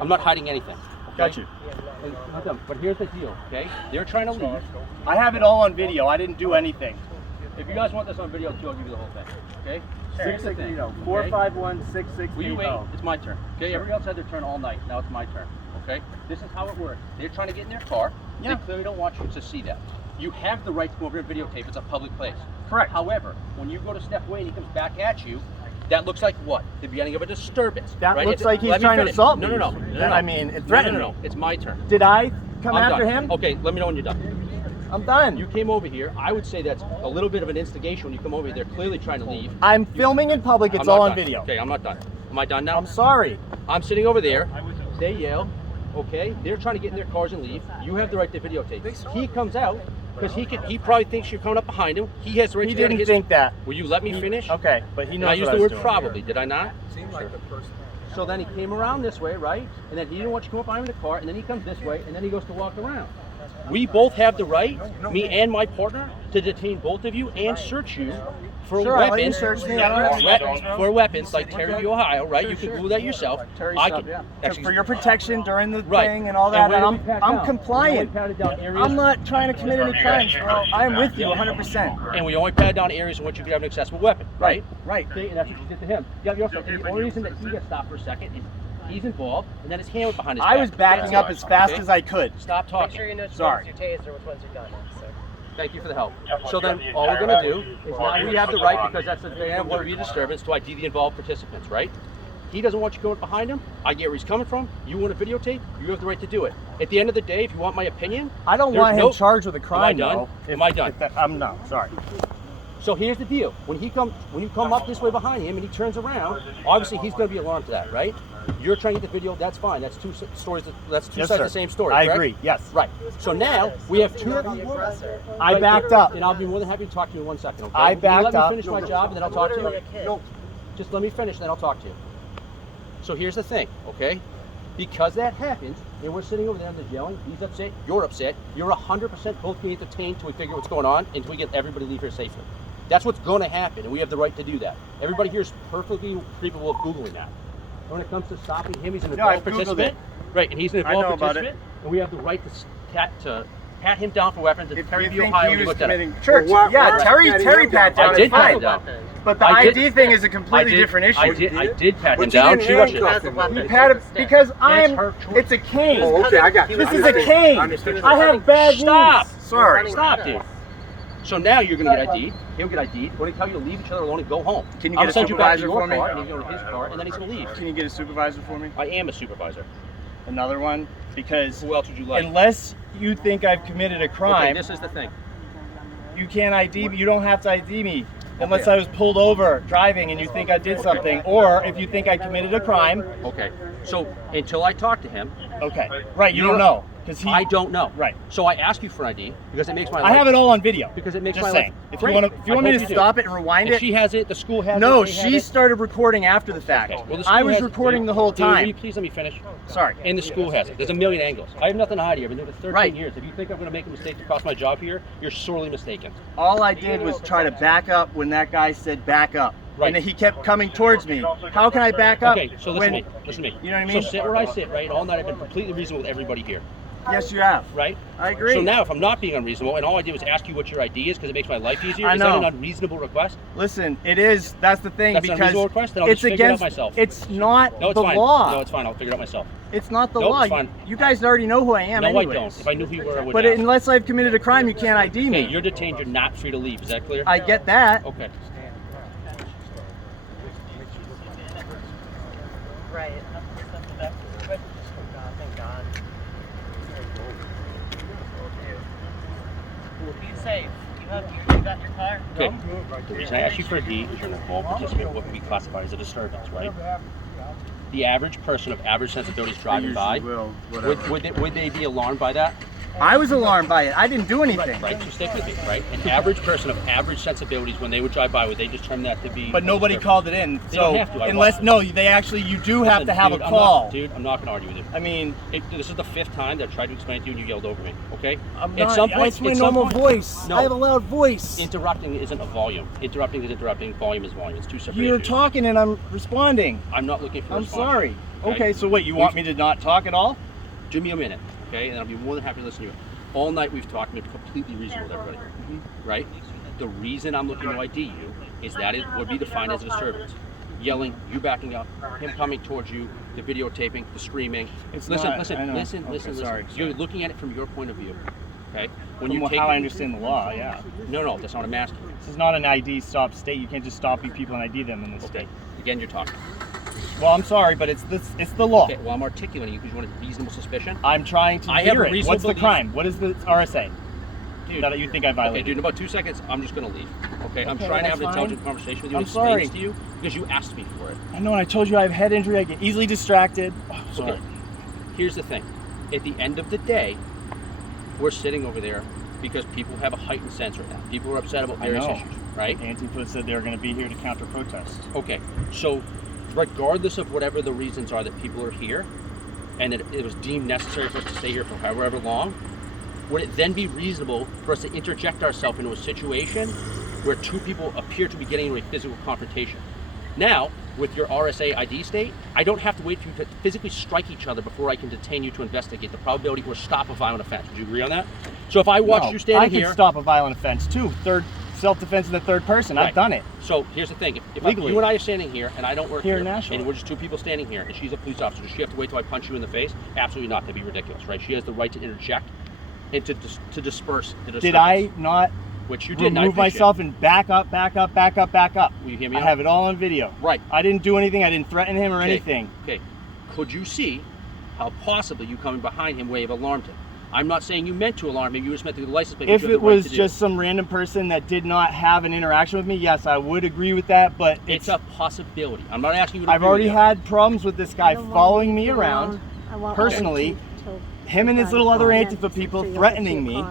I'm not hiding anything. Okay? Got you. But here's the deal, okay? They're trying to leave. I have it all on video. I didn't do anything. If you guys want this on video too, I'll give you the whole thing. Okay? Here's the thing. 451-6680. Will you wait? It's my turn. Okay, everybody else had their turn all night. Now it's my turn. Okay? This is how it works. They're trying to get in their car. Yeah. They clearly don't want you to see that. You have the right to go over and videotape. It's a public place. Correct. However, when you go to step away and he comes back at you, that looks like what? The beginning of a disturbance. That right? looks like he's Let me trying to finish. assault No, me. no, no. no, no. I mean, it threatened no. me. It's my turn. Did I come I'm after done. him? Okay, let me know when you're done. I'm done. You came over here. I would say that's a little bit of an instigation when you come over here. They're clearly trying to leave. I'm filming in public. It's I'm not all on done. video. Okay, I'm not done. Am I done now? I'm sorry. I'm sitting over there. They yell. Okay, they're trying to get in their cars and leave. You have the right to videotape. He comes out because he probably thinks you're coming up behind him. He has the right He to get out of didn't his. think that. Will you let me finish? Okay, but he And knows I used what the was word doing. probably, did I not? Seemed like the person. So then he came around this way, right? And then he didn't want you to come up behind him in the car, and then he comes this way, and then he goes to walk around. We both have the right, me and my partner, to detain both of you and search you for Sure, I'll let you weapons. search me. I don't have For weapons like Terry v. Ohio, right? You can Google that yourself. Terry I stuff, can, yeah. actually, For your protection during the Right. thing and all that, And where and did we pat I'm down? compliant. We only patted down areas- I'm not trying to commit any crimes, bro. I'm with you 100%. And we only pat down areas in which you could have an accessible weapon, right? Right. Okay, and that's what you did to him. Yeah, you also, the only reason that he got stopped for a second is he's involved, and then his hand was behind his back. I was backing up as fast Okay? as I could. Stop Make talking. sure you know which Sorry. ones you tased or which ones you done. So. Thank you for the help. So then, all we're going to do is now we have the right, because that's a van will be a disturbance, to ID the involved participants, right? He doesn't want you going behind him. I get where he's coming from. You want to videotape? You have the right to do it. At the end of the day, if you want my opinion, I don't there's want him no- charged with a crime, done? though. Am I done? I'm not. Sorry. So here's the deal: when you come up this way behind him and he turns around, obviously he's going to be alarmed to that, right? You're trying to get the video. That's fine. That's two stories. That's two Yes, sides sir. of the same story. I correct? agree. Yes. Right. So now we have two. I backed up. And I'll be more than happy to talk to you in 1 second. Okay? I Will you backed let me up. finish my job and then I'll talk to you. No. Just let me finish and then I'll talk to you. So here's the thing, okay? Because that happens, and we're sitting over there and they're yelling, he's upset, you're upset, you're 100% both being detained until we figure what's going on, until we get everybody to leave here safely. That's what's going to happen, and we have the right to do that. Everybody here is perfectly capable of Googling that. And when it comes to stopping him, he's an No, I've involved Googled participant. Right, and he's an I know involved about it. participant, and we have the right to pat him down for weapons. If Terry you v. think Ohio, he we was looked at it. committing church, Well, yeah, why- Terry pat down I is did pat fine. him down. But the I did- ID thing is a completely different issue. I did pat him But you down. didn't She rushed it. handcuff him. He patted because I'm. her choice. It's a cane. Oh, okay, I got you. This I is a understand. cane. I understand. I have bad knees. Stop. Sorry. Stop, dude. So now you're going to get ID'd. He'll get ID'd. We're going to tell you to leave each other alone and go home. Can you I'm get a gonna send you back to supervisor your for me? car, and he's going to his car, and then he's going to leave. Can you get a supervisor for me? I am a supervisor. Another one? Because Who else would you like? unless you think I've committed a Okay, crime, this is the thing. you can't ID me. You don't have to ID me. Unless Okay. I was pulled over driving and you think I did something, or if you think I committed a crime. Okay. So until I talk to him, Okay. Right. You don't know. Because I don't know. Right. So I ask you for an ID because it makes my I life. have it all on video. Because it makes Just my saying. life. If Great. you want to, if you I want me hope to you do. stop it and rewind If it. she has it, the school has it. No, they have she it. started recording after the fact. Okay. Well, the I school was has it, recording dude. the whole Dude, will you time. please let me finish? Sorry. And the school has it. There's a million angles. I have nothing to hide here. I've been doing it for 13 Right. years. If you think I'm going to make a mistake to cost my job here, you're sorely mistaken. All I did was try to back up when that guy said back up. Right. And then he kept coming towards me. How can I back up? Okay, so listen when, to me. Listen to me. You know what I mean? So sit where I sit, right? All night I've been completely reasonable with everybody here, Yes, you have. right? I agree. So now if I'm not being unreasonable and all I do is ask you what your ID is because it makes my life easier, I is that know. an unreasonable request? Listen, it is. That's the thing. That's an because unreasonable request? Then I'll it's just figure it out against. myself. It's not No, it's the fine. law. No, it's fine. I'll figure it out myself. It's not the Nope, law. it's fine. You guys already know who I am. No, anyways. I don't. If I knew who you were, I would But ask. unless I've committed a crime, you can't ID me. Okay, you're detained. You're not free to leave. Is that clear? I get that. Okay. Right. Oh, thank God. Be safe. You got your car? Okay. The reason I asked you for a D is you're an involved participant, what would be classified as a disturbance, right? The average person of average sensibilities driving by, Will, would they be alarmed by that? I was alarmed by it. I didn't do anything. Right, so stick with me, right? An average person of average sensibilities, when they would drive by, would they determine that to be? But nobody called it in. They So don't have to, I unless want- no, they actually you do have to have Dude, a I'm call. not, dude, I'm not gonna argue with you. I mean, This is the 5th time that I tried to explain to you and you yelled over me, okay? I'm At not. some point, It's my at some normal point- voice. No. I have a loud voice. Interrupting isn't a volume. Interrupting is interrupting. Volume is volume. It's two separate You're issues. talking and I'm responding. I'm not looking for a I'm response. sorry. Okay, so what, you want me to not talk at all? Give me a minute, okay? And I'll be more than happy to listen to you. All night we've talked and it's completely reasonable with everybody, right? The reason I'm looking to ID you is that it would be defined as a disturbance. Yelling, you backing up, him coming towards you, the videotaping, the screaming. It's listen, not- listen, I know. listen, Okay, listen, sorry, listen. You're sorry. looking at it from your point of view, okay? When From you take how I understand the law, yeah. No, that's not a mask. This is not an ID stop state. You can't just stop people and ID them in this Okay, state. again, you're talking. Well, I'm sorry, but it's the law. Okay, well, I'm articulating you because you want a reasonable suspicion. I'm trying to I have hear a it. reasonable What's the belief- crime? What is the RSA Dude, that you think I okay, violated? dude, in about 2 seconds, I'm just gonna leave. Okay, I'm Okay, trying to that's have an fine. intelligent conversation with you I'm and explain sorry. this to you because you asked me for it. I know, and I told you I have head injury. I get easily distracted. Oh, sorry. Okay, here's the thing. At the end of the day, we're sitting over there because people have a heightened sense right now. People are upset about I various know. issues, right? Antifa said they were going to be here to counter protest. Okay, so regardless of whatever the reasons are that people are here and that it was deemed necessary for us to stay here for however long, would it then be reasonable for us to interject ourselves into a situation where two people appear to be getting into a physical confrontation? Now, with your RSA ID state, I don't have to wait for you to physically strike each other before I can detain you to investigate the probability or stop a violent offense. Would you agree on that? So if I watch No, you standing I here, can stop a violent offense too. Self-defense in the third person. Right. I've done it. So here's the thing: if Legally. you and I are standing here, and I don't work Here here, in Nashua. and we're just two people standing here, and she's a police officer, does she have to wait till I punch you in the face? Absolutely not. That'd be ridiculous, right? She has the right to interject and to disperse the disturbance. Did I not Which you did. and I remove appreciate myself and back up? Will you hear me I out? have it all on video. Right. I didn't do anything. I didn't threaten him or Okay. anything. Okay. Could you see how possibly you coming behind him may have alarmed him? I'm not saying you meant to alarm him. You just meant to the license plate. If which you have it the right was to do. just some random person that did not have an interaction with me, yes, I would agree with that. But it's a possibility. I'm not asking you to I've agree with already that. had problems with this guy following me around, personally, him and his little other Antifa people threatening me.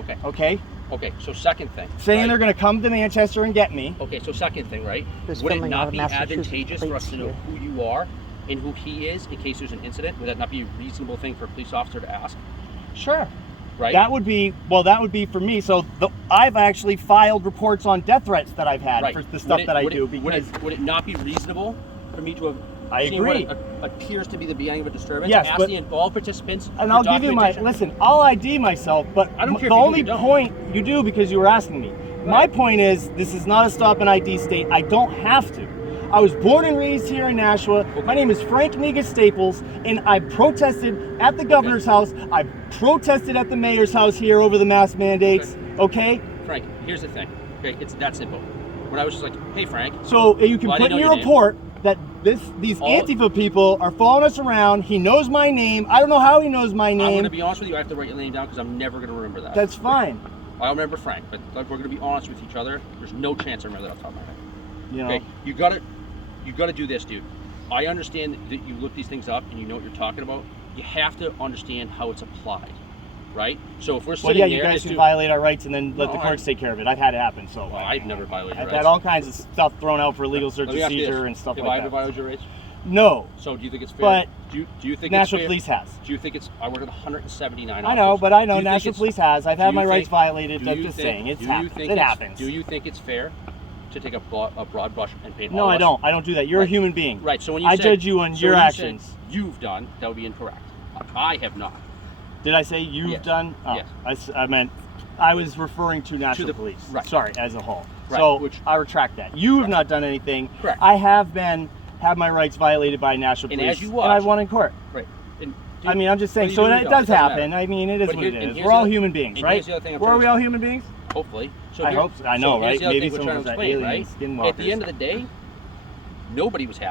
Okay. Okay, Okay. So second thing. saying right? they're going to come to Manchester and get me. Okay, so second thing, right? Who's Would it filming not all the be Massachusetts advantageous for us to know plates who you are and who he is in case there's an incident? Would that not be a reasonable thing for a police officer to ask? Sure. Right? That would be for me. So I've actually filed reports on death threats that I've had right. for the stuff that I do would because would it not be reasonable for me to have I seen agree. what appears to be the beginning of a disturbance? Yes, ask but- the involved participants. and for I'll give you my documentation? listen. I'll ID myself, but I don't care if the you do only or don't. point you do because you were asking me. My point is this is not a stop and ID state. I don't have to. I was born and raised here in Nashua. My name is Frank Negus Staples, and I protested at the governor's house. I protested at the mayor's house here over the mask mandates. Okay? Frank, here's the thing. Okay, it's that simple. When I was just like, hey, Frank. So you can Well, I put didn't in know your your name. report that these All- Antifa people are following us around. He knows my name. I don't know how he knows my I'm going to name. be honest with you. I have to write your name down because I'm never going to remember that. That's fine. I'll remember Frank, but like, we're going to be honest with each other. There's no chance I remember that off the top of my head. You know. Okay, you got to do this, dude. I understand that you look these things up and you know what you're talking about. You have to understand how it's applied, right? So if we're Well, sitting yeah, there, you guys as can to- violate our rights and then let No, the I- courts take care of it. I've had it happen. So Well, I've never violated your I've rights. had all kinds of stuff thrown out for illegal search Let and me ask you seizure this. and stuff Have I like ever that. violated your rights? No, So do you think it's fair? But do you think National it's fair? Police has. Do you think it's? I work at 179. I know, officers. but I Do know you think National it's- Police has. I've do had you my rights think- violated. do I'm you just think- saying, it do you happens. think It it's- happens. Do you think it's fair to take a broad brush and paint No, all of I us? don't. I don't do that. You're Right. a human being. Right. So when you I say, judge you on so your when you actions. say you've done, that would be incorrect. I have not. Did I say you've Yes. done? Oh, Yes. I meant I was referring to National the- Police. right. Sorry, as a whole. Right, So which- I retract that. You have not done anything. Correct. I have had my rights violated by National And Police, as you and I watch- won in court. Right. And I mean, I'm just saying. whether So you do or it don't, does doesn't happen. matter. I mean, it is But what here- it and is. here's We're all the- human beings, and right? here's the other thing I'm Were trying we to- all human beings? Hopefully. So I here- hope so. I know, so here's right? the other Maybe thing we're someone trying to was explain, aliens, right? At the skinwalkers. end of the day, nobody was happy.